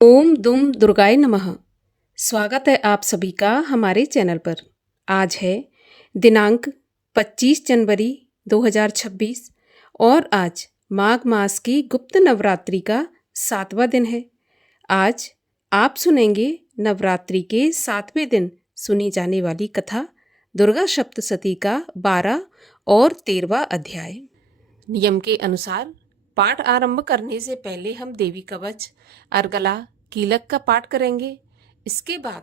ओम दुम दुर्गाय नमः। स्वागत है आप सभी का हमारे चैनल पर। आज है दिनांक 25 जनवरी 2026 और आज माघ मास की गुप्त नवरात्रि का 7वां दिन है। आज आप सुनेंगे नवरात्रि के 7वें दिन सुनी जाने वाली कथा दुर्गा सप्तशती का 12 और 13वां अध्याय। नियम के अनुसार पाठ आरंभ करने से पहले हम देवी कवच, अर्गला, कीलक का पाठ करेंगे। इसके बाद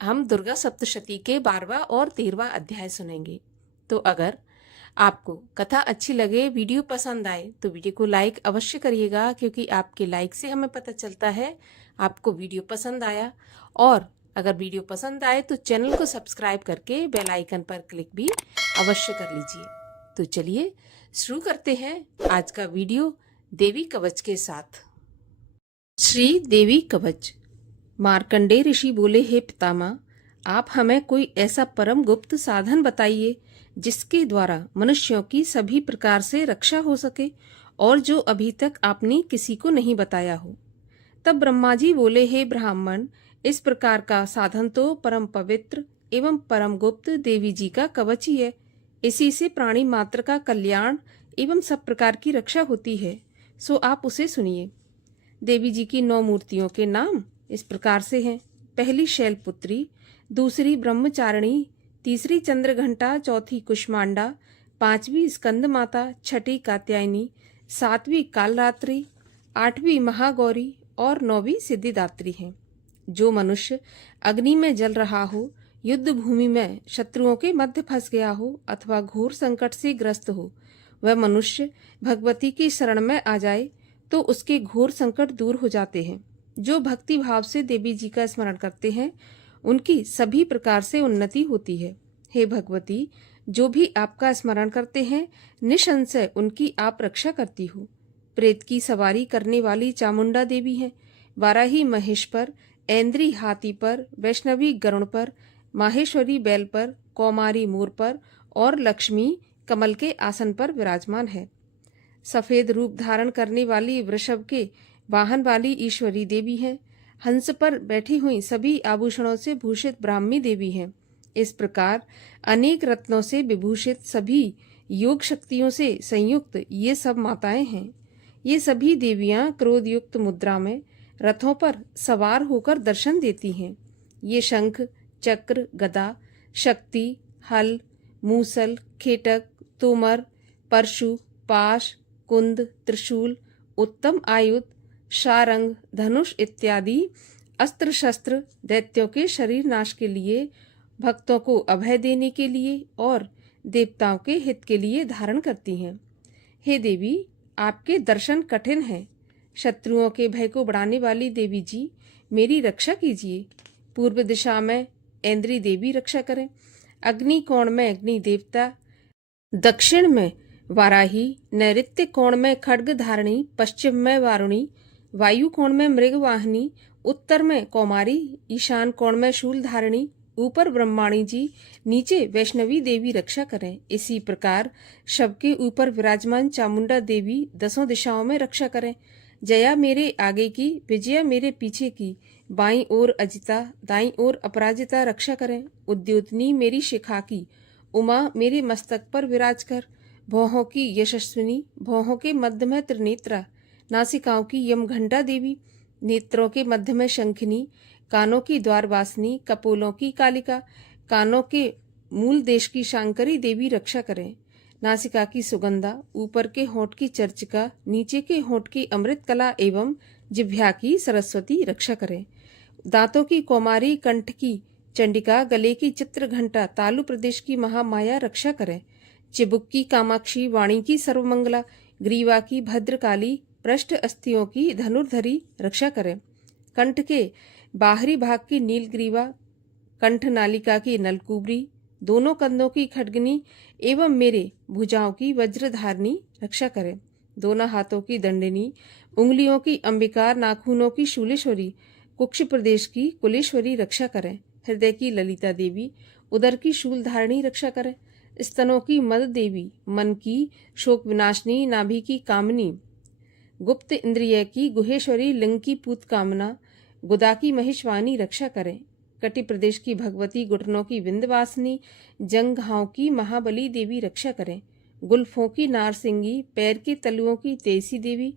हम दुर्गा सप्तशती के 12वां और 13वां अध्याय सुनेंगे। तो अगर आपको कथा अच्छी लगे, वीडियो पसंद आए तो वीडियो को लाइक अवश्य करिएगा, क्योंकि आपके लाइक से हमें पता चलता है आपको वीडियो पसंद आया। और अगर वीडियो पसंद आए तो चैनल को सब्सक्राइब करके बेल आइकन पर क्लिक भी अवश्य कर लीजिए। तो चलिए शुरू करते हैं आज का वीडियो देवी कवच के साथ। श्री देवी कवच। मार्कंडेय ऋषि बोले, हे पितामह, आप हमें कोई ऐसा परम गुप्त साधन बताइए जिसके द्वारा मनुष्यों की सभी प्रकार से रक्षा हो सके और जो अभी तक आपने किसी को नहीं बताया हो। तब ब्रह्मा जी बोले, हे ब्राह्मण, इस प्रकार का साधन तो परम पवित्र एवं परम गुप्त देवी जी का कवच ही है। इसी से प्राणी मात्र का कल्याण एवं सब प्रकार की रक्षा होती है, सो आप उसे सुनिए। देवी जी की 9 मूर्तियों के नाम इस प्रकार से हैं। पहली शैलपुत्री, दूसरी ब्रह्मचारिणी, तीसरी चंद्रघंटा, चौथी कुष्मांडा, 5वीं स्कंद माता, 6ठी कात्यायनी, 7वीं कालरात्रि, 8वीं महागौरी और 9वीं सिद्धिदात्री हैं। जो मनुष्य अग्नि में जल रहा हो, युद्ध भूमि में शत्रुओं के मध्य फंस गया हो अथवा घोर संकट से ग्रस्त हो, वह मनुष्य भगवती की शरण में आ जाए तो उसके घोर संकट दूर हो जाते हैं। जो भक्ति भाव से देवी जी का स्मरण करते हैं उनकी सभी प्रकार से उन्नति होती है। हे भगवती, जो भी आपका स्मरण करते हैं निसंशय उनकी आप रक्षा करती हो। प्रेत की सवारी करने वाली चामुंडा देवी हैं। वाराही महेश पर, ऐन्द्री हाथी पर, वैष्णवी गरुण पर, माहेश्वरी बैल पर, कौमारी मोर पर और लक्ष्मी कमल के आसन पर विराजमान है। सफेद रूप धारण करने वाली वृषभ के वाहन वाली ईश्वरी देवी हैं। हंस पर बैठी हुई सभी आभूषणों से भूषित ब्राह्मी देवी हैं। इस प्रकार अनेक रत्नों से विभूषित सभी योग शक्तियों से संयुक्त ये सब माताएं हैं। ये सभी देवियां क्रोध युक्त मुद्रा में रथों पर सवार होकर दर्शन देती हैं। ये शंख, चक्र, गदा, शक्ति, हल, मूसल, खेटक, तोमर, परशु, पाश, कुंद, त्रिशूल, उत्तम आयुध, शारंग, धनुष इत्यादि अस्त्र शस्त्र दैत्यों के शरीर नाश के लिए, भक्तों को अभय देने के लिए और देवताओं के हित के लिए धारण करती हैं। हे देवी, आपके दर्शन कठिन हैं। शत्रुओं के भय को बढ़ाने वाली देवी जी, मेरी रक्षा कीजिए। पूर्व दिशा में ऐन्द्री देवी रक्षा करें, अग्नि कोण में अग्नि देवता, दक्षिण में वाराही, नैऋत्य कोण में खड्ग धारणी, पश्चिम में वारुणी, वायु कोण में मृग वाहिनी, उत्तर में कौमारी, ईशान कोण में शूल धारणी, ऊपर ब्रह्माणी जी, नीचे वैष्णवी देवी रक्षा करें। इसी प्रकार शव के ऊपर विराजमान चामुंडा देवी 10 दिशाओं में रक्षा करें। जया मेरे आगे की, विजया मेरे पीछे की, बाईं ओर अजिता, दाईं ओर अपराजिता रक्षा करें। उद्योतनी मेरी शिखा की, उमा मेरे मस्तक पर विराज कर। भौहों की यशस्विनी, भौहों के मध्य में त्रिनेत्रा, नासिकाओं की यमघंटा देवी, नेत्रों के मध्य में शंखिनी, कानों की द्वारवासिनी, कपोलों की कालिका, कानों के मूल देश की शांकरी देवी रक्षा करें। नासिका की सुगंधा, ऊपर के होंठ की चर्चिका, नीचे के होंठ की अमृत कला एवं जिह्वा की सरस्वती रक्षा करें। दांतों की कौमारी, कंठ की चंडिका, गले की चित्र घंटा, तालु प्रदेश की महामाया रक्षा करें। चिबुक की कामाक्षी, वाणी की सर्वमंगला, ग्रीवा की भद्रकाली, पृष्ठ अस्थियों की धनुर्धरी रक्षा करें। कंठ के बाहरी भाग की नीलग्रीवा, कंठ नालिका की नलकुबरी, दोनों कंधों की खड्गनी एवं मेरे भुजाओं की वज्रधारणी रक्षा करें। दोनों हाथों की दंडिनी, उंगलियों की अंबिका, नाखूनों की शूलेश्वरी, कुक्ष प्रदेश की कुलेश्वरी रक्षा करें। हृदय की ललिता देवी, उदर की शूलधारणी रक्षा करें। स्तनों की मद देवी, मन की शोक विनाशनी, नाभि की कामनी, गुप्त इंद्रिय की गुहेश्वरी, लिंग की पूत कामना, गुदा की महिषवानी रक्षा करें। कटि प्रदेश की भगवती, घुटनों की विंध्यवासिनी, जंघाओं की महाबली देवी रक्षा करें। गुल्फों की नारसिंगी, पैर के तलुओं की तेसी देवी,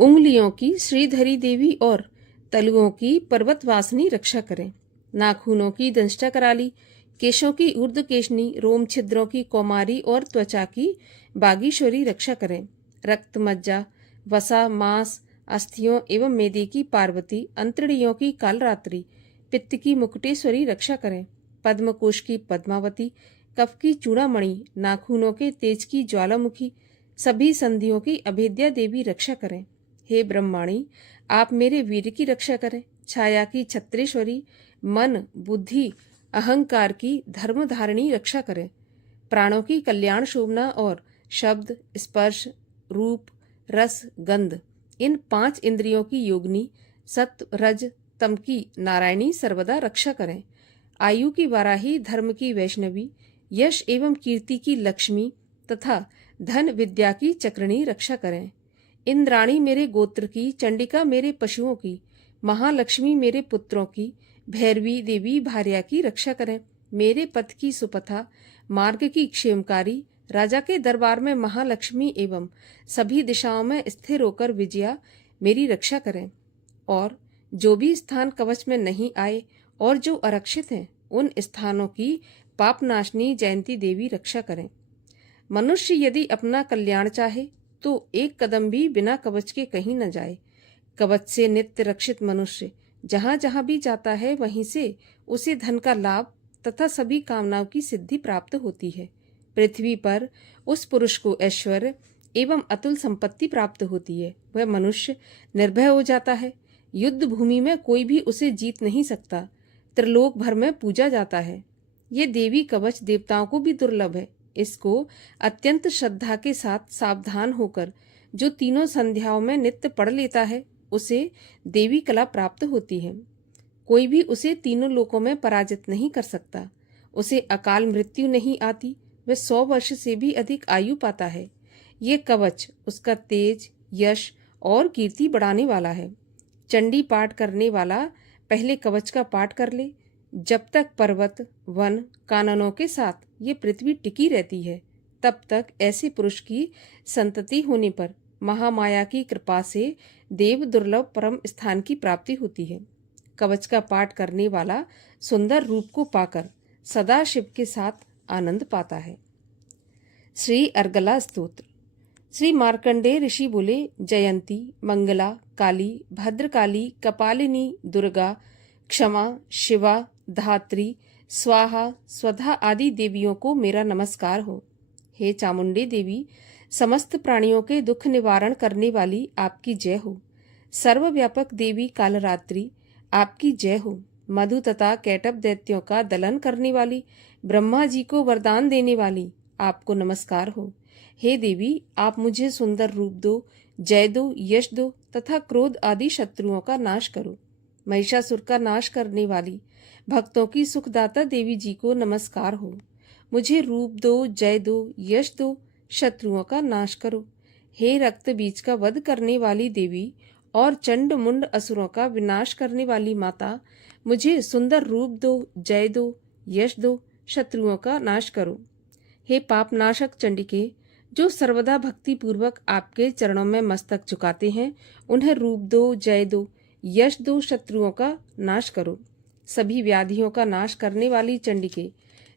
उंगलियों की श्रीधरी देवी और तलुओं की पर्वतवासिनी रक्षा करें। नाखूनों की दंष्टा कराली, केशों की ऊर्ध्वकेशनी, रोम छिद्रों की कौमारी और त्वचा की बागीश्वरी रक्षा करें। रक्त, मज्जा, वसा, मांस, अस्थियों एवं मेदे की पार्वती, अंतड़ियों की कालरात्रि, पित्त की मुकुटेश्वरी रक्षा करें। पद्मकोश की पद्मावती, कफ की चूड़ामणि, नाखूनों के तेज की ज्वालामुखी, सभी संधियों की अभेद्या देवी रक्षा करें। हे ब्रह्माणी, आप मेरे वीर की रक्षा करें। छाया की छत्रेश्वरी, मन, बुद्धि, अहंकार की धर्मधारिणी रक्षा करें। प्राणों की कल्याण शोभना और शब्द, स्पर्श, रूप, रस, गंध, इन 5 इंद्रियों की योगिनी, सत्व, रज, तम की नारायणी सर्वदा रक्षा करें। आयु की वाराही, धर्म की वैष्णवी, यश एवं कीर्ति की लक्ष्मी तथा धन विद्या की चक्रणी रक्षा करें। इंद्राणी मेरे गोत्र की, चंडिका मेरे पशुओं की, महालक्ष्मी मेरे पुत्रों की, भैरवी देवी भार्या की रक्षा करें। मेरे पथ की सुपथा, मार्ग की क्षेमकारी, राजा के दरबार में महालक्ष्मी एवं सभी दिशाओं में स्थिर होकर विजया मेरी रक्षा करें। और जो भी स्थान कवच में नहीं आए और जो आरक्षित हैं, उन स्थानों की पापनाशनी जयंती देवी रक्षा करें। मनुष्य यदि अपना कल्याण चाहे तो एक कदम भी बिना कवच के कहीं न जाए। कवच से नित्य रक्षित मनुष्य जहाँ जहाँ भी जाता है, वहीं से उसे धन का लाभ तथा सभी कामनाओं की सिद्धि प्राप्त होती है। पृथ्वी पर उस पुरुष को ऐश्वर्य एवं अतुल संपत्ति प्राप्त होती है। वह मनुष्य निर्भय हो जाता है। युद्ध भूमि में कोई भी उसे जीत नहीं सकता। त्रिलोक भर में पूजा जाता है। ये देवी कवच देवताओं को भी दुर्लभ है। इसको अत्यंत श्रद्धा के साथ सावधान होकर जो तीनों संध्याओं में नित्य पढ़ लेता है, उसे देवी कला प्राप्त होती है। कोई भी उसे तीनों लोकों में पराजित नहीं कर सकता। उसे अकाल मृत्यु नहीं आती। वह 100 वर्ष से भी अधिक आयु पाता है। ये कवच उसका तेज, यश और कीर्ति बढ़ाने वाला है। चंडी पाठ करने वाला पहले कवच का पाठ कर ले। जब तक पर्वत, वन, काननों के साथ ये पृथ्वी टिकी रहती है, तब तक ऐसे पुरुष की संतति होने पर महामाया की कृपा से देव दुर्लभ परम स्थान की प्राप्ति होती है। कवच का पाठ करने वाला सुंदर रूप को पाकर सदा शिव के साथ आनंद पाता है। श्री अर्गला स्तोत्र। श्री मार्कंडेय ऋषि बोले, जयंती, मंगला, काली, भद्रकाली, कपालिनी, दुर्गा, क्षमा, शिवा, धात्री, स्वाहा, स्वधा आदि देवियों को मेरा नमस्कार हो। हे चामुंडे देवी, समस्त प्राणियों के दुख निवारण करने वाली आपकी जय हो। सर्वव्यापक देवी कालरात्रि, आपकी जय हो। मधु तथा कैटभ दैत्यों का दलन करने वाली, ब्रह्मा जी को वरदान देने वाली, आपको नमस्कार हो। हे देवी, आप मुझे सुंदर रूप दो, जय दो, यश दो तथा क्रोध आदि शत्रुओं का नाश करो। महिषासुर का नाश करने वाली, भक्तों की सुखदाता देवी जी को नमस्कार हो। मुझे रूप दो, जय दो, यश दो, शत्रुओं का नाश करो। हे रक्त बीज का वध करने वाली देवी और चंड मुंड असुरों का विनाश करने वाली माता, मुझे सुंदर रूप दो, जय दो, यश दो, शत्रुओं का नाश करो। हे पाप नाशक चंडिके, जो सर्वदा भक्ति पूर्वक आपके चरणों में मस्तक झुकाते हैं, उन्हें रूप दो, जय दो, यश दो, शत्रुओं का नाश करो। सभी व्याधियों का नाश करने वाली चंडिके,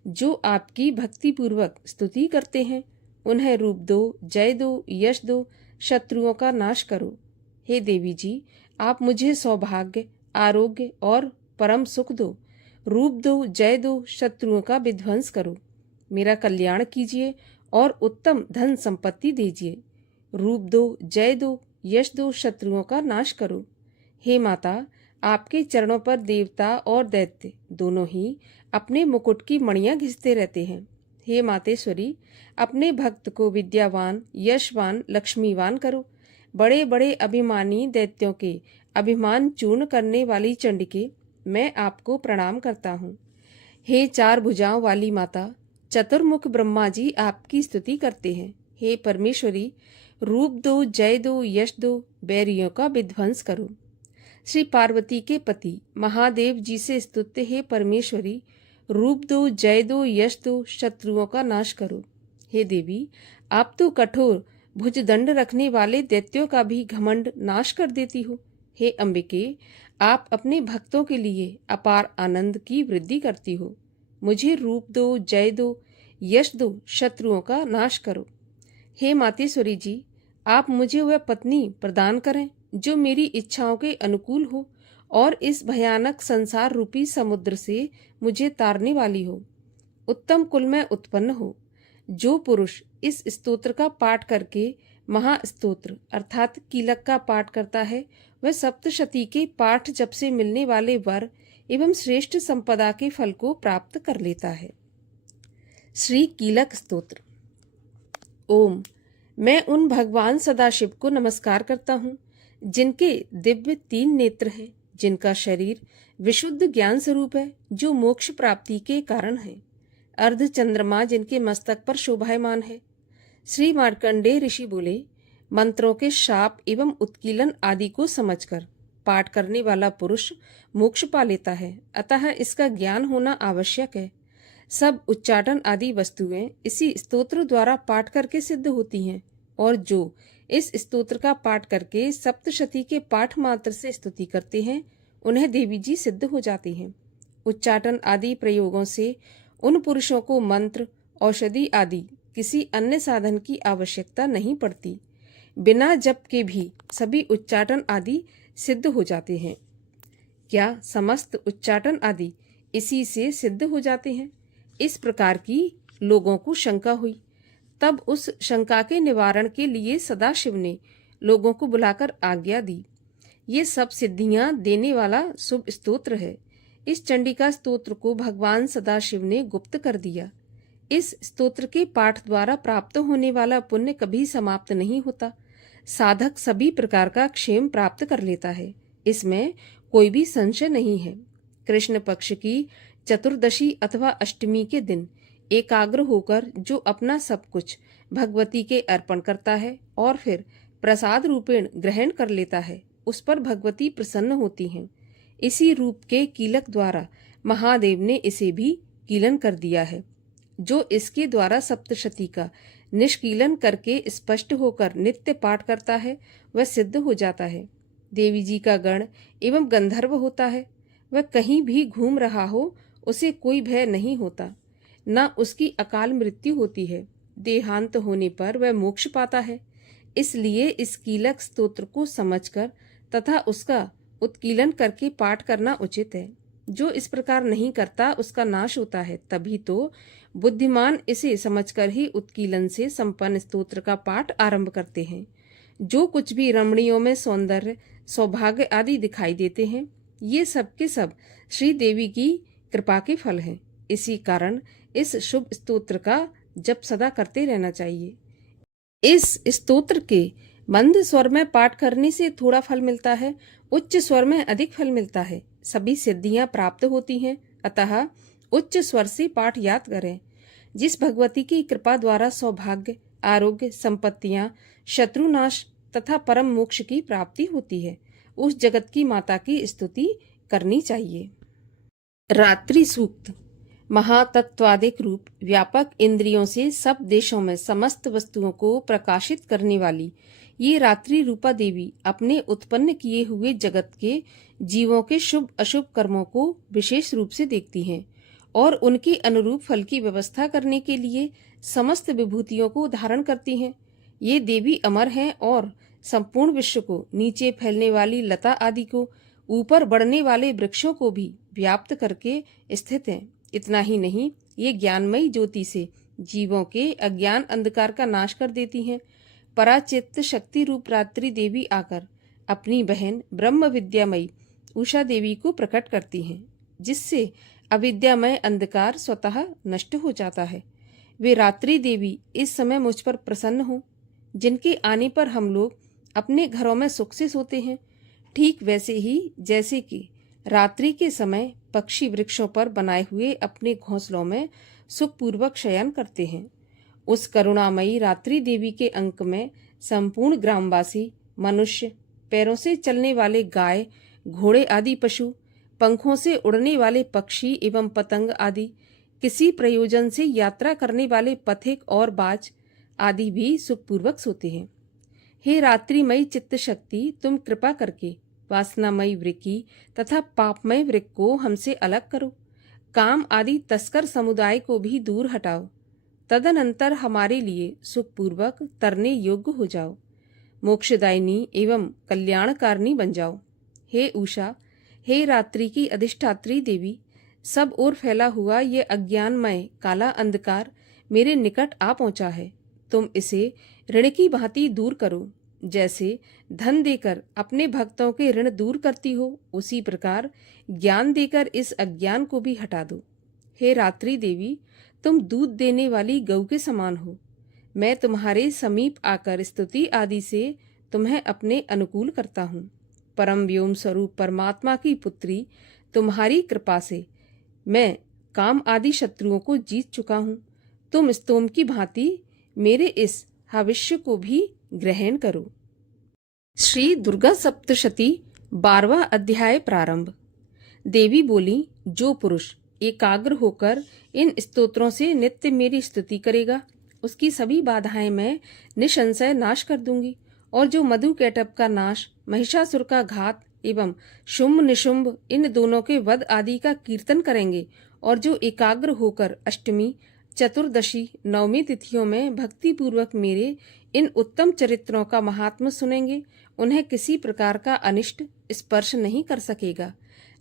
जो आपकी भक्ति पूर्वक स्तुति करते हैं, उन्हें रूप दो, जय दो, यश दो, शत्रुओं का नाश करो। हे देवी जी, आप मुझे सौभाग्य, आरोग्य और परम सुख दो। रूप दो, जय दो, शत्रुओं का विध्वंस करो। मेरा कल्याण कीजिए और उत्तम धन संपत्ति दीजिए। रूप दो, जय दो, यश दो, शत्रुओं का नाश करो। हे माता, आपके चरणों पर देवता और दैत्य दोनों ही अपने मुकुट की मणियां घिसते रहते हैं। हे मातेश्वरी, अपने भक्त को विद्यावान, यशवान, लक्ष्मीवान करो। बड़े बड़े अभिमानी दैत्यों के अभिमान चूर्ण करने वाली चंडिके, मैं आपको प्रणाम करता हूँ। हे 4 भुजाओं वाली माता, चतुर्मुख ब्रह्मा जी आपकी स्तुति करते हैं। हे परमेश्वरी, रूप दो, जय दो, यश दो, बैरियों का विध्वंस करो। श्री पार्वती के पति महादेव जी से स्तुत्य हे परमेश्वरी, रूप दो, जय दो, यश दो, शत्रुओं का नाश करो। हे देवी, आप तो कठोर भुजदंड रखने वाले दैत्यों का भी घमंड नाश कर देती हो। हे अंबिके, आप अपने भक्तों के लिए अपार आनंद की वृद्धि करती हो। मुझे रूप दो, जय दो, यश दो, शत्रुओं का नाश करो। हे मातेश्वरी जी, आप मुझे वह पत्नी प्रदान करें जो मेरी इच्छाओं के अनुकूल हो और इस भयानक संसार रूपी समुद्र से मुझे तारने वाली हो, उत्तम कुल में उत्पन्न हो। जो पुरुष इस स्तोत्र का पाठ करके महास्तोत्र अर्थात कीलक का पाठ करता है, वह सप्तशती के पाठ जप से मिलने वाले वर एवं श्रेष्ठ संपदा के फल को प्राप्त कर लेता है। श्री कीलक स्तोत्र। ओम। मैं उन भगवान सदाशिव को नमस्कार करता हूँ जिनके दिव्य 3 नेत्र हैं, जिनका शरीर विशुद्ध ज्ञान स्वरूप है, जो मोक्ष प्राप्ति के कारण है। अर्ध चंद्रमा जिनके मस्तक पर शोभायमान है। श्री मार्कंडेय ऋषि बोले, मंत्रों के शाप एवं उत्कीलन आदि को समझकर पाठ करने वाला पुरुष मोक्ष पा लेता है, अतः इसका ज्ञान होना आवश्यक है। सब उच्चाटन आदि वस्तुएं इसी स्तोत्र द्वारा पाठ करके सिद्ध होती हैं, और जो इस स्तोत्र का पाठ करके सप्तशती के पाठ मात्र से स्तुति करते हैं, उन्हें देवी जी सिद्ध हो जाती हैं। उच्चाटन आदि प्रयोगों से उन पुरुषों को मंत्र, औषधि आदि किसी अन्य साधन की आवश्यकता नहीं पड़ती। बिना जप के भी सभी उच्चाटन आदि सिद्ध हो जाते हैं। क्या समस्त उच्चाटन आदि इसी से सिद्ध हो जाते हैं? इस प्रकार की लोगों को शंका हुई। तब उस शंका के निवारण के लिए सदाशिव ने लोगों को बुलाकर आज्ञा दी। ये सब सिद्धियां देने वाला शुभ स्तोत्र है। इस चंडिका स्तोत्र को भगवान सदाशिव ने गुप्त कर दिया। इस स्तोत्र के पाठ द्वारा प्राप्त होने वाला पुण्य कभी समाप्त नहीं होता। साधक सभी प्रकार का क्षेम प्राप्त कर लेता है, इसमें कोई भी संशय नहीं है। कृष्ण पक्ष की चतुर्दशी अथवा अष्टमी के दिन एकाग्र होकर जो अपना सब कुछ भगवती के अर्पण करता है और फिर प्रसाद रूपेण ग्रहण कर लेता है, उस पर भगवती प्रसन्न होती हैं। इसी रूप के कीलक द्वारा महादेव ने इसे भी कीलन कर दिया है। जो इसके द्वारा सप्तशती का निष्कीलन करके स्पष्ट होकर नित्य पाठ करता है, वह सिद्ध हो जाता है। देवी जी का गण एवं गंधर्व होता है। वह कहीं भी घूम रहा हो, उसे कोई भय नहीं होता, न उसकी अकाल मृत्यु होती है। देहांत होने पर वह मोक्ष पाता है। इसलिए इस कीलक स्तोत्र को समझकर तथा उसका उत्कीलन करके पाठ करना उचित है। जो इस प्रकार नहीं करता, उसका नाश होता है। तभी तो बुद्धिमान इसे समझकर ही उत्कीलन से संपन्न स्तोत्र का पाठ आरंभ करते हैं। जो कुछ भी रमणियों में सौंदर्य, सौभाग्य आदि दिखाई देते हैं, ये सब के सब श्री देवी की कृपा के फल हैं। इसी कारण इस शुभ स्तोत्र का जप सदा करते रहना चाहिए। इस स्तोत्र के मंद स्वर में पाठ करने से थोड़ा फल मिलता है, उच्च स्वर में अधिक फल मिलता है। सभी सिद्धियां प्राप्त होती हैं, अतः उच्च स्वर से पाठ याद करें। जिस भगवती की कृपा द्वारा सौभाग्य, आरोग्य, संपत्तियां, शत्रुनाश तथा परम मोक्ष की प्राप्ति होती है, उस जगत की माता की स्तुति करनी चाहिए। रात्रि सूक्त। महातत्वादिक रूप व्यापक इंद्रियों से सब देशों में समस्त वस्तुओं को प्रकाशित करने वाली ये रात्रि रूपा देवी अपने उत्पन्न किए हुए जगत के जीवों के शुभ अशुभ कर्मों को विशेष रूप से देखती हैं और उनके अनुरूप फल की व्यवस्था करने के लिए समस्त विभूतियों को धारण करती हैं। ये देवी अमर हैं और संपूर्ण विश्व को, नीचे फैलने वाली लता आदि को, ऊपर बढ़ने वाले वृक्षों को भी व्याप्त करके स्थित हैं। इतना ही नहीं, ये ज्ञानमयी ज्योति से जीवों के अज्ञान अंधकार का नाश कर देती हैं। पराचित्त शक्ति रूप रात्रि देवी आकर अपनी बहन ब्रह्म विद्यामयी उषा देवी को प्रकट करती हैं, जिससे अविद्यामय अंधकार स्वतः नष्ट हो जाता है। वे रात्रि देवी इस समय मुझ पर प्रसन्न हो, जिनके आने पर हम लोग अपने घरों में सुख से सोते हैं, ठीक वैसे ही जैसे कि रात्रि के समय पक्षी वृक्षों पर बनाए हुए अपने घोंसलों में सुखपूर्वक शयन करते हैं। उस करुणामयी रात्रि देवी के अंक में संपूर्ण ग्रामवासी, मनुष्य, पैरों से चलने वाले गाय, घोड़े आदि पशु, पंखों से उड़ने वाले पक्षी एवं पतंग आदि, किसी प्रयोजन से यात्रा करने वाले पथिक और बाज आदि भी सुखपूर्वक सोते हैं। हे रात्रिमयी चित्त शक्ति, तुम कृपा करके वासनामयी वृक्की तथा पापमय वृक्क को हमसे अलग करो। काम आदि तस्कर समुदाय को भी दूर हटाओ। तदनंतर हमारे लिए सुखपूर्वक तरने योग्य हो जाओ। मोक्षदायिनी एवं कल्याणकारिणी बन जाओ। हे उषा, हे रात्रि की अधिष्ठात्री देवी, सब ओर फैला हुआ ये अज्ञानमय काला अंधकार मेरे निकट आ पहुंचा है। तुम इसे ऋण की भांति दूर करो। जैसे धन देकर अपने भक्तों के ऋण दूर करती हो, उसी प्रकार ज्ञान देकर इस अज्ञान को भी हटा दो। हे रात्रि देवी, तुम दूध देने वाली गऊ के समान हो। मैं तुम्हारे समीप आकर स्तुति आदि से तुम्हें अपने अनुकूल करता हूँ। परम व्योम स्वरूप परमात्मा की पुत्री, तुम्हारी कृपा से मैं काम आदि शत्रुओं को जीत चुका हूँ। तुम स्तोम की भांति मेरे इस हविष्य को भी ग्रहण करो। श्री दुर्गा सप्तशती 12वां अध्याय प्रारंभ। देवी बोली, जो पुरुष एकाग्र होकर इन स्तोत्रों से नित्य मेरी स्तुति करेगा, उसकी सभी बाधाएं मैं निसंशय नाश कर दूंगी। और जो मधु कैटभ का नाश, महिषासुर का घात एवं शुंभ निशुंभ इन दोनों के वध आदि का कीर्तन करेंगे, और जो एकाग्र होकर अष्टमी, चतुर्दशी, नवमी तिथियों में भक्ति पूर्वक मेरे इन उत्तम चरित्रों का महात्म्य सुनेंगे, उन्हें किसी प्रकार का अनिष्ट स्पर्श नहीं कर सकेगा।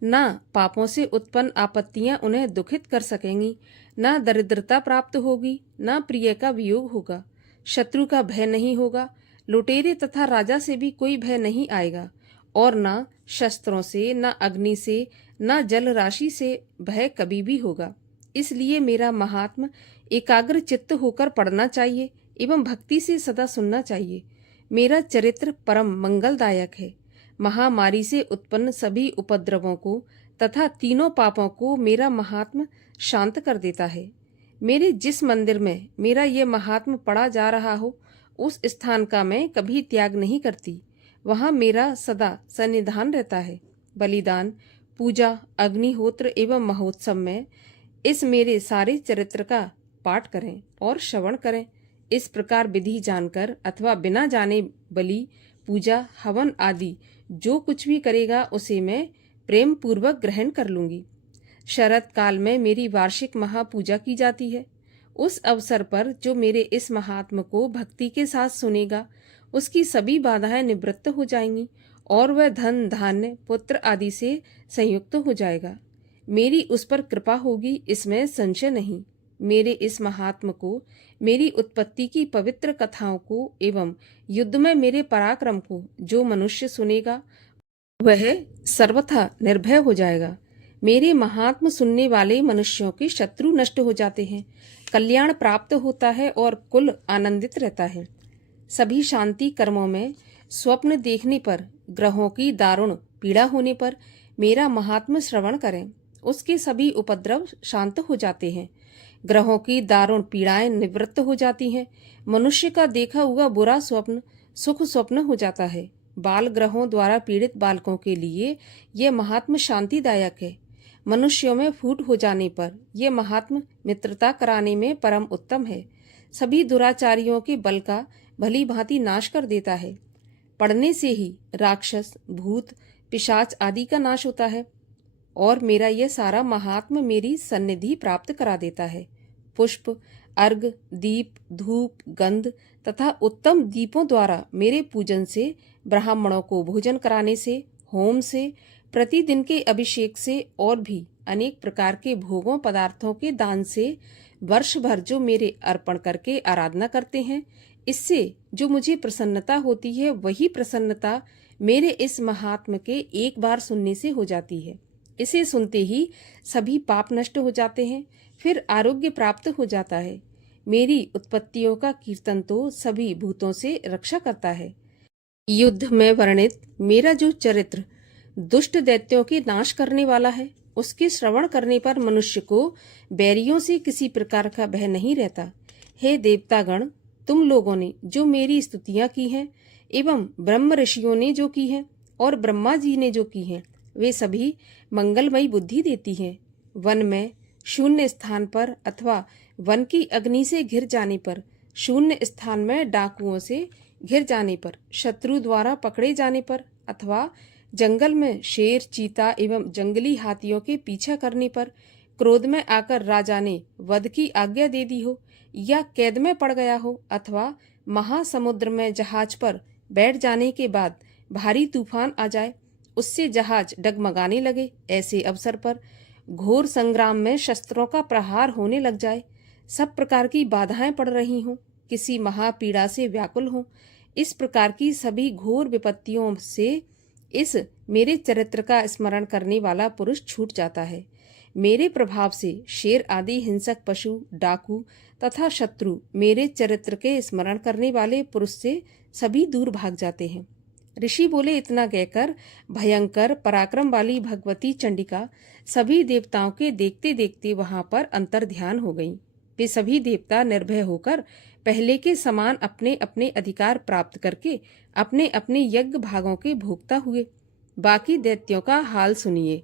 ना पापों से उत्पन्न आपत्तियां उन्हें दुखित कर सकेंगी, ना दरिद्रता प्राप्त होगी, ना प्रिय का वियोग होगा, शत्रु का भय नहीं होगा, लुटेरे तथा राजा से भी कोई भय नहीं आएगा, और ना शस्त्रों से, ना अग्नि से, ना जल राशि से भय कभी भी होगा। इसलिए मेरा महात्म एकाग्र चित्त होकर पढ़ना चाहिए एवं भक्ति से सदा सुनना चाहिए। मेरा चरित्र परम मंगलदायक है। महामारी से उत्पन्न सभी उपद्रवों को तथा तीनों पापों को मेरा महात्म शांत कर देता है। मेरे जिस मंदिर में मेरा ये महात्म पढ़ा जा रहा हो, उस स्थान का मैं कभी त्याग नहीं करती। वहाँ मेरा सदा सन्निधान रहता है। बलिदान, पूजा, अग्निहोत्र एवं महोत्सव में इस मेरे सारे चरित्र का पाठ करें और श्रवण करें। इस प्रकार विधि जानकर अथवा बिना जाने बलि, पूजा, हवन आदि जो कुछ भी करेगा उसे मैं प्रेम पूर्वक ग्रहण कर लूंगी। शरद काल में मेरी वार्षिक महापूजा की जाती है। उस अवसर पर जो मेरे इस महात्म को भक्ति के साथ सुनेगा, उसकी सभी बाधाएं निवृत्त हो जाएंगी और वह धन, धान्य, पुत्र आदि से संयुक्त हो जाएगा। मेरी उस पर कृपा होगी, इसमें संशय नहीं। मेरे इस महात्म को, मेरी उत्पत्ति की पवित्र कथाओं को एवं युद्ध में मेरे पराक्रम को जो मनुष्य सुनेगा, वह सर्वथा निर्भय हो जाएगा। मेरे महात्म सुनने वाले मनुष्यों के शत्रु नष्ट हो जाते हैं, कल्याण प्राप्त होता है और कुल आनंदित रहता है। सभी शांति कर्मों में स्वप्न देखने पर, ग्रहों की दारुण पीड़ा होने पर मेरा महात्म श्रवण करें, उसके सभी उपद्रव शांत हो जाते हैं। ग्रहों की दारुण पीड़ाएं निवृत्त हो जाती हैं। मनुष्य का देखा हुआ बुरा स्वप्न सुख स्वप्न हो जाता है। बाल ग्रहों द्वारा पीड़ित बालकों के लिए यह महात्म शांतिदायक है। मनुष्यों में फूट हो जाने पर यह महात्म मित्रता कराने में परम उत्तम है। सभी दुराचारियों के बल का भली भांति नाश कर देता है। पढ़ने से ही राक्षस, भूत, पिशाच आदि का नाश होता है और मेरा यह सारा महात्म मेरी सन्निधि प्राप्त करा देता है। पुष्प, अर्घ, दीप, धूप, गंध तथा उत्तम दीपों द्वारा मेरे पूजन से, ब्राह्मणों को भोजन कराने से, होम से, प्रतिदिन के अभिषेक से और भी अनेक प्रकार के भोगों पदार्थों के दान से वर्ष भर जो मेरे अर्पण करके आराधना करते हैं, इससे जो मुझे प्रसन्नता होती है, वही प्रसन्नता मेरे इस महात्म के एक बार सुनने से हो जाती है। इसे सुनते ही सभी पाप नष्ट हो जाते हैं, फिर आरोग्य प्राप्त हो जाता है। मेरी उत्पत्तियों का कीर्तन तो सभी भूतों से रक्षा करता है। युद्ध में वर्णित मेरा जो चरित्र दुष्ट दैत्यों के नाश करने वाला है, उसके श्रवण करने पर मनुष्य को बैरियों से किसी प्रकार का भय नहीं रहता। हे देवतागण, तुम लोगों ने जो मेरी स्तुतियां की हैं एवं ब्रह्म ऋषियों ने जो की हैं और ब्रह्मा जी ने जो की हैं, वे सभी मंगलमयी बुद्धि देती हैं। वन में शून्य स्थान पर अथवा वन की अग्नि से घिर जाने पर, शून्य स्थान में डाकुओं से घिर जाने पर, शत्रु द्वारा पकड़े जाने पर अथवा जंगल में शेर, चीता एवं जंगली हाथियों के पीछा करने पर, क्रोध में आकर राजा ने वध की आज्ञा दे दी हो या कैद में पड़ गया हो अथवा महासमुद्र में जहाज पर बैठ जाने के बाद भारी तूफान आ जाए, उससे जहाज डगमगाने लगे, ऐसे अवसर पर घोर संग्राम में शस्त्रों का प्रहार होने लग जाए, सब प्रकार की बाधाएं पड़ रही हों, किसी महापीड़ा से व्याकुल हों, इस प्रकार की सभी घोर विपत्तियों से इस मेरे चरित्र का स्मरण करने वाला पुरुष छूट जाता है। मेरे प्रभाव से शेर आदि हिंसक पशु, डाकू तथा शत्रु मेरे चरित्र के स्मरण करने वाले पुरुष से सभी दूर भाग जाते हैं। ऋषि बोले, इतना कहकर भयंकर पराक्रम वाली भगवती चंडिका सभी देवताओं के देखते देखते वहां पर अंतर ध्यान हो गईं। वे सभी देवता निर्भय होकर पहले के समान अपने अपने अधिकार प्राप्त करके अपने अपने यज्ञ भागों के भोक्ता हुए। बाकी दैत्यों का हाल सुनिए।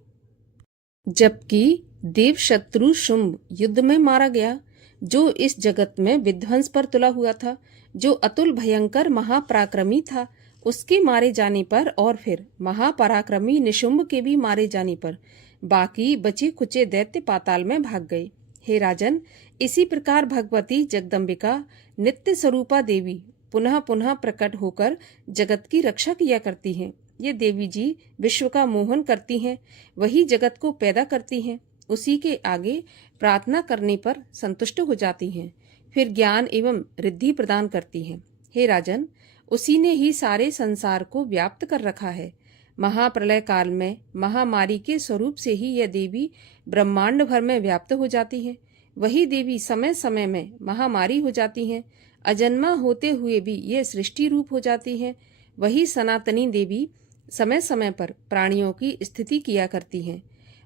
जबकि देव शत्रु शुंभ युद्ध में मारा गया, जो इस जगत में विध्वंस पर तुला हुआ था, जो अतुल भयंकर महापराक्रमी था, उसके मारे जाने पर और फिर महापराक्रमी निशुंभ के भी मारे जाने पर बाकी बचे खुचे दैत्य पाताल में भाग गए। हे राजन, इसी प्रकार भगवती जगदम्बिका नित्य स्वरूपा देवी पुनः पुनः प्रकट होकर जगत की रक्षा किया करती हैं। ये देवी जी विश्व का मोहन करती हैं, वही जगत को पैदा करती हैं, उसी के आगे प्रार्थना करने पर संतुष्ट हो जाती हैं, फिर ज्ञान एवं रिद्धि प्रदान करती हैं। हे राजन, उसी ने ही सारे संसार को व्याप्त कर रखा है। महाप्रलय काल में महामारी के स्वरूप से ही यह देवी ब्रह्मांड भर में व्याप्त हो जाती है। वही देवी समय समय में महामारी हो जाती हैं, अजन्मा होते हुए भी ये सृष्टि रूप हो जाती हैं। वही सनातनी देवी समय समय पर प्राणियों की स्थिति किया करती हैं।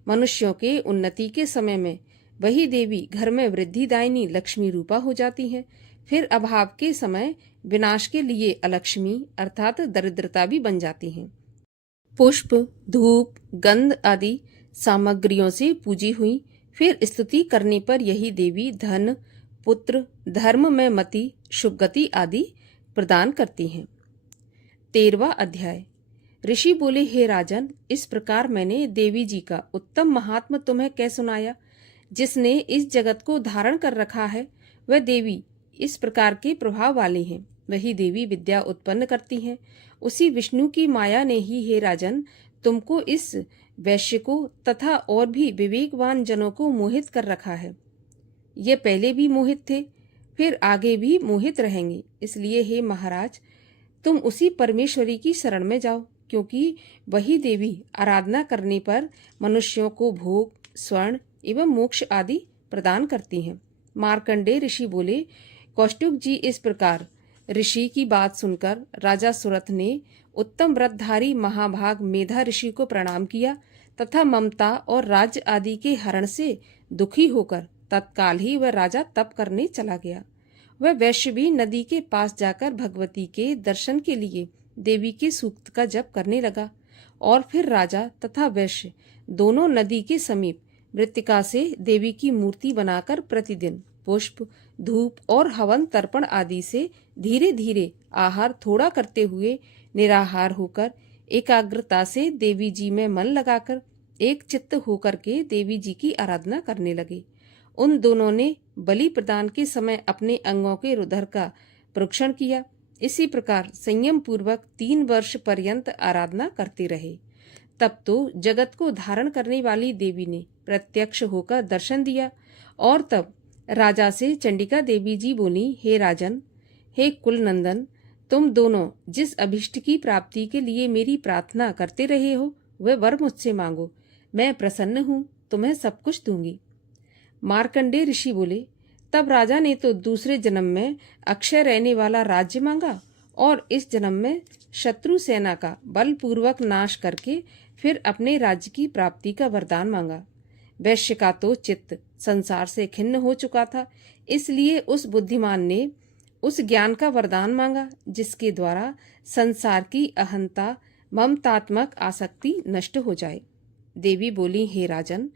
मनुष्यों के उन्नति के समय में वही देवी घर में वृद्धिदायिनी लक्ष्मी रूपा हो जाती हैं। फिर अभाव के समय विनाश के लिए अलक्ष्मी अर्थात दरिद्रता भी बन जाती हैं। पुष्प, धूप, गंध आदि सामग्रियों से पूजी हुई, फिर स्तुति करने पर यही देवी धन, पुत्र, धर्म में मति, शुभ गति आदि प्रदान करती हैं। 13वां अध्याय। ऋषि बोले, हे राजन, इस प्रकार मैंने देवी जी का उत्तम महात्म तुम्हें कह सुनाया। जिसने इस जगत को धारण कर रखा है, वह देवी इस प्रकार के प्रभाव वाली हैं। वही देवी विद्या उत्पन्न करती हैं। उसी विष्णु की माया ने ही, हे राजन, तुमको इस वैश्य को तथा और भी विवेकवान जनों को मोहित कर रखा है। ये पहले भी मोहित थे, फिर आगे भी मोहित रहेंगे। इसलिए हे महाराज, तुम उसी परमेश्वरी की शरण में जाओ, क्योंकि वही देवी आराधना करने पर मनुष्यों को भोग, स्वर्ण एवं मोक्ष आदि प्रदान करती हैं। मार्कंडेय ऋषि बोले, कौष्टुक जी, इस प्रकार ऋषि की बात सुनकर राजा सुरथ ने उत्तम व्रतधारी महाभाग मेधा ऋषि को प्रणाम किया तथा ममता और राज्य आदि के हरण से दुखी होकर तत्काल ही वह राजा तप करने चला गया। वह वैश्य भी नदी के पास जाकर भगवती के दर्शन के लिए देवी के सूक्त का जप करने लगा और फिर राजा तथा वैश्य दोनों नदी के समीप मृत्तिका से देवी की मूर्ति बनाकर प्रतिदिन पुष्प, धूप और हवन तर्पण आदि से धीरे धीरे आहार थोड़ा करते हुए निराहार होकर एकाग्रता से देवी जी में मन लगाकर एक चित्त होकर के देवी जी की आराधना करने लगे। उन दोनों ने बलि प्रदान के समय अपने अंगों के रुधिर का प्रोक्षण किया। इसी प्रकार संयम पूर्वक 3 वर्ष पर्यंत आराधना करते रहे। तब तो जगत को धारण करने वाली देवी ने प्रत्यक्ष होकर दर्शन दिया और तब राजा से चंडिका देवी जी बोली, हे राजन, हे कुलनंदन, तुम दोनों जिस अभिष्ट की प्राप्ति के लिए मेरी प्रार्थना करते रहे हो, वह वर मुझसे मांगो। मैं प्रसन्न हूँ, तुम्हें सब कुछ दूंगी। मार्कंडेय ऋषि बोले, तब राजा ने तो दूसरे जन्म में अक्षय रहने वाला राज्य मांगा और इस जन्म में शत्रु सेना का बलपूर्वक नाश करके फिर अपने राज्य की प्राप्ति का वरदान मांगा। वैश्य का तो चित्त संसार से खिन्न हो चुका था, इसलिए उस बुद्धिमान ने उस ज्ञान का वरदान मांगा जिसके द्वारा संसार की अहंता, ममतात्मक आसक्ति नष्ट हो जाए। देवी बोली, हे राजन,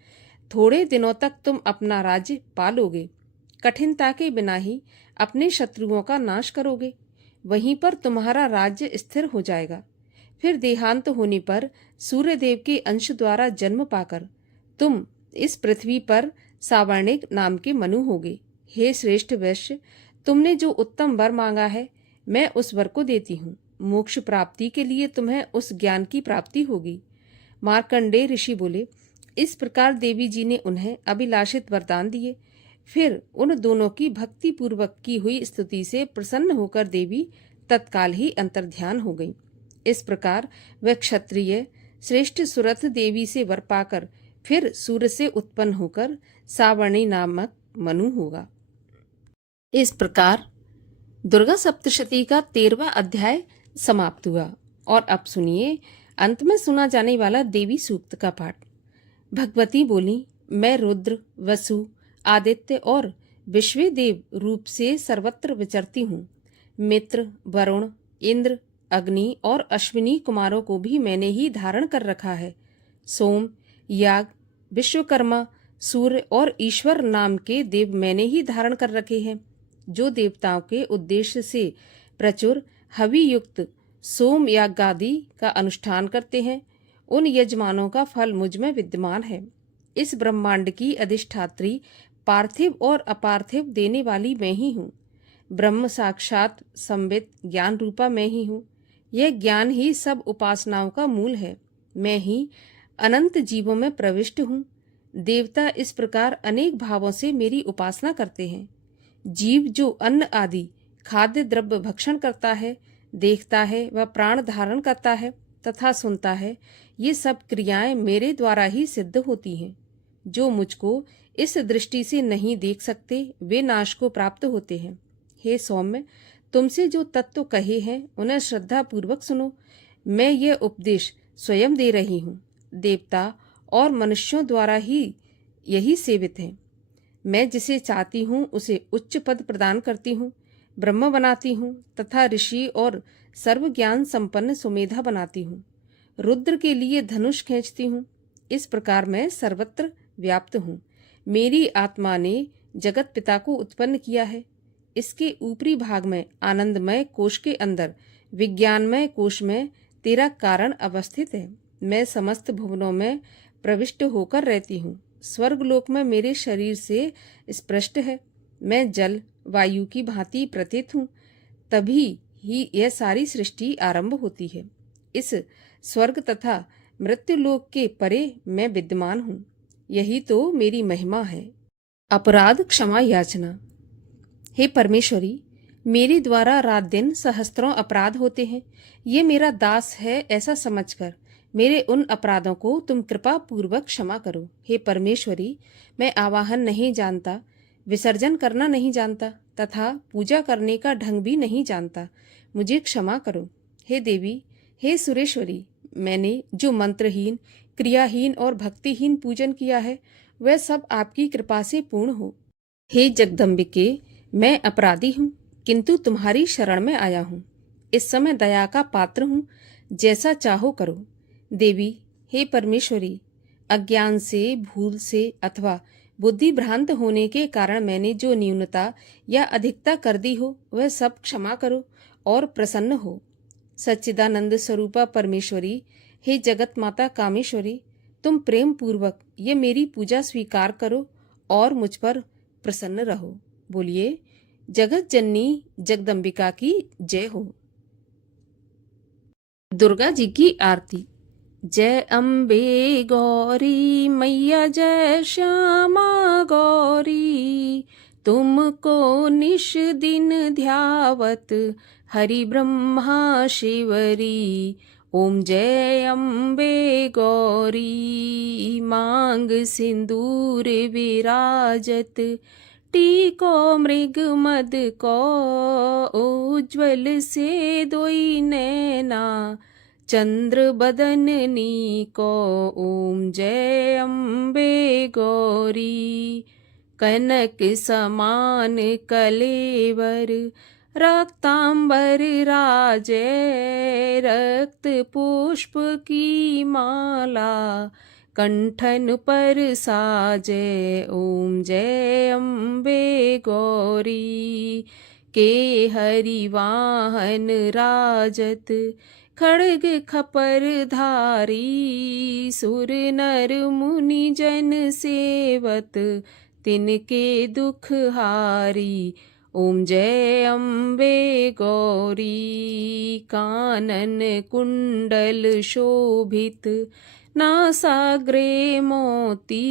थोड़े दिनों तक तुम अपना राज्य पालोगे, कठिनता के बिना ही अपने शत्रुओं का नाश करोगे। वहीं पर तुम्हारा राज्य स्थिर हो जाएगा। फिर देहांत होने पर सूर्यदेव के अंश द्वारा जन्म पाकर तुम इस पृथ्वी पर सावर्णिक नाम के मनु होगे। हे श्रेष्ठ वैश्य, तुमने जो उत्तम वर मांगा है, मैं उस वर को देती हूँ। मोक्ष प्राप्ति के लिए तुम्हें उस ज्ञान की प्राप्ति होगी। मार्कंडेय ऋषि बोले, इस प्रकार देवी जी ने उन्हें अभिलाषित वरदान दिए। फिर उन दोनों की भक्ति पूर्वक की हुई स्तुति से प्रसन्न होकर देवी तत्काल ही अंतर्ध्यान हो गई। इस प्रकार वह क्षत्रिय श्रेष्ठ सुरथ देवी से वर पाकर फिर सूर्य से उत्पन्न होकर सावर्णी नामक मनु होगा। इस प्रकार दुर्गा सप्तशती का 13वां अध्याय समाप्त हुआ। और अब सुनिए अंत में सुना जाने वाला देवी सूक्त का पाठ। भगवती बोली, मैं रुद्र, वसु, आदित्य और विश्वदेव रूप से सर्वत्र विचरती हूँ। मित्र, वरुण, इंद्र, अग्नि और अश्विनी कुमारों को भी मैंने ही धारण कर रखा है। सोम, याग, विश्वकर्मा, सूर्य और ईश्वर नाम के देव मैंने ही धारण कर रखे हैं, जो देवताओं के उद्देश्य से प्रचुर हवि युक्त सोम यागादि का अनुष्ठान करते हैं। उन यजमानों का फल मुझ में विद्यमान है। इस ब्रह्मांड की अधिष्ठात्री पार्थिव और अपार्थिव देने वाली मैं ही हूँ। ब्रह्म साक्षात संवित ज्ञान रूपा मैं ही हूँ। यह ज्ञान ही सब उपासनाओं का मूल है। मैं ही अनंत जीवों में प्रविष्ट हूँ। देवता इस प्रकार अनेक भावों से मेरी उपासना करते हैं। जीव जो अन्न आदि खाद्य द्रव्य भक्षण करता है, देखता है, वह प्राण धारण करता है तथा सुनता है, ये सब क्रियाएं मेरे द्वारा ही सिद्ध होती हैं। जो मुझको इस दृष्टि से नहीं देख सकते, वे नाश को प्राप्त होते हैं। हे सौम्य, तुमसे जो तत्व कहे हैं उन्हें श्रद्धा पूर्वक सुनो। मैं यह उपदेश स्वयं दे रही हूँ। देवता और मनुष्यों द्वारा ही यही सेवित है। मैं जिसे चाहती हूँ उसे उच्च पद प्रदान करती हूँ, ब्रह्म बनाती हूँ तथा ऋषि और सर्व ज्ञान संपन्न सुमेधा बनाती हूँ। रुद्र के लिए धनुष खींचती हूँ। इस प्रकार मैं सर्वत्र व्याप्त हूँ। मेरी आत्मा ने जगत पिता को उत्पन्न किया है। इसके ऊपरी भाग में आनंदमय कोश के अंदर विज्ञानमय कोश में तेरा कारण अवस्थित है। मैं समस्त भुवनों में प्रविष्ट होकर रहती हूँ। स्वर्गलोक में मेरे शरीर से स्पष्ट है। मैं जल वायु की भांति प्रतीत हूँ। तभी ही यह सारी सृष्टि आरंभ होती है। इस स्वर्ग तथा मृत्युलोक के परे मैं विद्यमान हूँ। यही तो मेरी महिमा है। अपराध क्षमा याचना। हे परमेश्वरी, मेरे द्वारा रात दिन सहस्त्रों अपराध होते हैं। ये मेरा दास है ऐसा समझकर मेरे उन अपराधों को तुम कृपा पूर्वक क्षमा करो। हे परमेश्वरी, मैं आवाहन नहीं जानता, विसर्जन करना नहीं जानता तथा पूजा करने का ढंग भी नहीं जानता। मुझे क्षमा करो। हे देवी, हे सुरेश्वरी, मैंने जो मंत्रहीन, क्रियाहीन और भक्तिहीन पूजन किया है, वह सब आपकी कृपा से पूर्ण हो। हे जगदम्बिके, मैं अपराधी हूँ, किंतु तुम्हारी शरण में आया हूँ। इस समय दया का पात्र हूँ, जैसा चाहो करो। देवी, हे परमेश्वरी, अज्ञान से, भूल से अथवा बुद्धि भ्रांत होने के कारण मैंने जो न्यूनता या अधिकता कर दी हो, वह सब क्षमा करो और प्रसन्न हो। सच्चिदानंद स्वरूपा परमेश्वरी, हे जगत माता कामेश्वरी, तुम प्रेम पूर्वक ये मेरी पूजा स्वीकार करो और मुझ पर प्रसन्न रहो। बोलिए, जगत जननी जगदम्बिका की जय हो। दुर्गा जी की आरती। जय अम्बे गौरी मैया, जय श्यामा गौरी, तुमको निश दिन ध्यावत हरि ब्रह्मा शिवरी। ओम जय अम्बे गौरी, मांग सिंदूर विराजत, टीको मृग मद को, उज्ज्वल से दोई नैना, चंद्र बदननी को। ओम जय अम्बे गौरी, कनक समान कलेवर, रक्तांबर राजे, रक्त पुष्प की माला, कंठन पर साजे। ओम जय अम्बे गौरी। के हरि वाहन राजत खड्ग खपर धारी। सुर नर मुनि जन सेवत तिनके दुख हारी। ओम जय अम्बे गौरी। कानन कुंडल शोभित नासाग्रे मोती।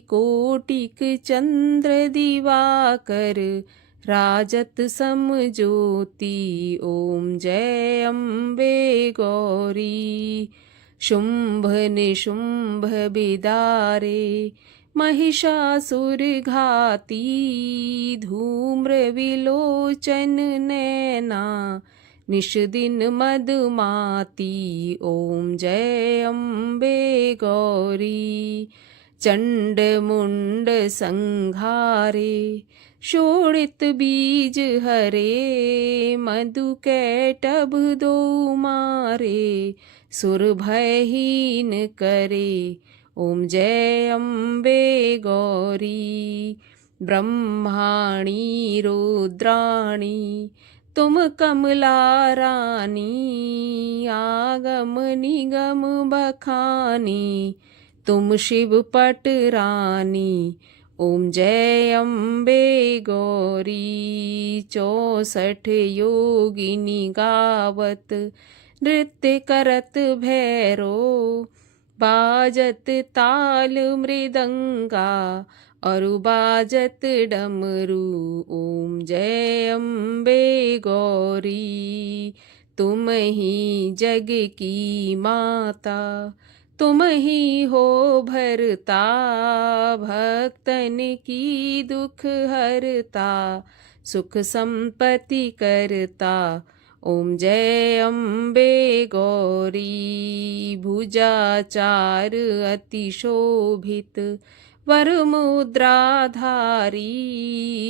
कोटिक चंद्र दिवाकर राजत समज्योति। ओम जय अम्बे गौरी। शुंभ निशुंभ बिदारे महिषासुर घाती। धूम्र विलोचन नैना निश दिन मदमाती। ओम जय अम्बे गौरी। चंड मुंड संघारे शोणित बीज हरे। मधु कैटभ दो मारे सुर भयहीन करे। ओम जय अम्बे गौरी। ब्रह्माणी रुद्राणी तुम कमला रानी। आगम निगम बखानी तुम शिव पट रानी। ओम जय अम्बे गौरी। 64 योगिनी गावत नृत्य करत भैरो। बाजत ताल मृदंगा और बाजत डमरू। ओम जय अम्बे गौरी। तुम ही जग की माता तुम ही हो भरता। भक्तन की दुख हरता सुख संपत्ति करता। ओम जय अम्बे गौरी। भुजा चार अति शोभित वर मुद्राधारी।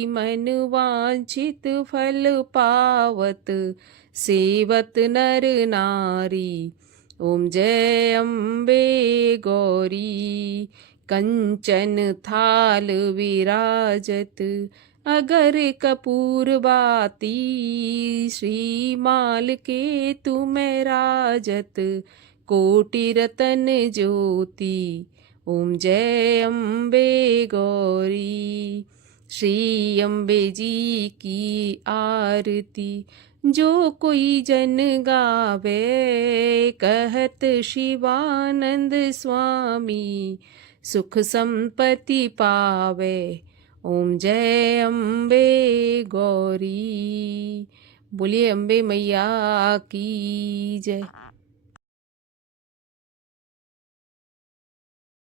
मन वांछित फल पावत सेवत नर नारी। ओम जय अम्बे गौरी। कंचन थाल विराजत अगर कपूर बाती। श्रीमाल के तुम राजत कोटि रतन ज्योति। ओम जय अम्बे गौरी। श्री अम्बे जी की आरती जो कोई जन गावे। कहत शिवानंद स्वामी सुख संपत्ति पावे। ओम जय अम्बे गौरी। बोलिए अम्बे मैया की जय।